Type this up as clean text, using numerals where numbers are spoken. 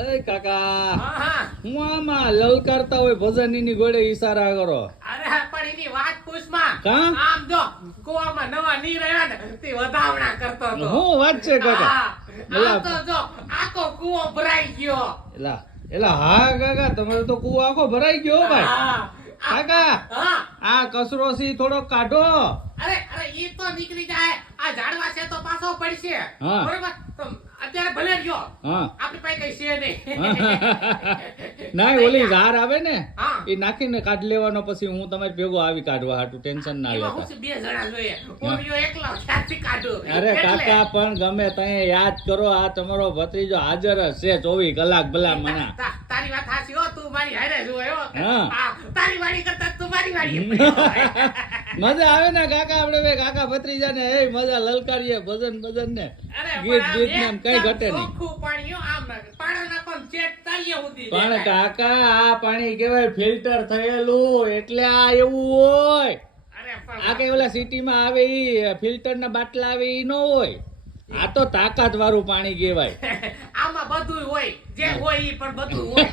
અરે કાકા હા હા હું આમાં લલકારતા હોય ભજનની ગોળે ઈશારા કરો. અરે પણ એની વાત પૂછમાં કા? આમ જો કુવામાં નવા નીર આવ્યા ને તે વધાવણા કરતો હતો. હું વાત છે કાકા? હા, આમ તો જો આખો કુવો ભરાઈ ગયો. એલા એલા હા કાકા તમારો તો કૂવો આખો ભરાઈ ગયો હો ભાઈ. હા, કાકા હા આ કચરો સી થોડો કાઢો. અરે ઈ તો નીકળી જાય. આ ઝાડવા છે તો પાછો પડશે. હા. બરોબર તો અત્યારે ભલે ગયો હા આપણી પાસે કઈ છે નહીં. ના ઓલી ઝાર આવે ને હા. એ નાખીને કાઢ લેવાનો પછી હું તમારી ભેગો આવી કાઢવા હાટું ટેન્શન ના એમાં લેતા. હું છે, બે જણા જોઈએ. હું યો એકલો ક્યાંથી કાઢું? અરે એટલે. કાકા પણ ગમે તઈ યાદ કરો આ તમારો ભત્રીજો હાજર જ છે 24 કલાક ભલા મના. તારી વાત સાચી હો, તું મારી હારે જોયો હો. હા. હા, તારી વાડી કરતા તું મારી વાડી. મજા આવે ને કાકા આપણે બે કાકા ભત્રીજા ને એ મજા લલકારીએ ભજન ભજન ને અરે ગીત પણ ગીત ને આમ કઈ એકદમ ઘટે નહીં. ચોખ્ખું પાણી હો, આમ પાણી નાખો ને ચેક તાળીએ સુધી પણ દેખાય. કાકા આ પાણી કેવાય ફિલ્ટર થયેલું એટલે આ એવું હોય. અરે પણ આ કઈ ઓલા સિટીમાં આવે ઈ ફિલ્ટર ના બાટલા આવે ઈ ન હોય. આ તો તાકાત વાળું પાણી કહેવાય. આમાં બધું હોય, જે હોય ઈ પણ બધું હોય.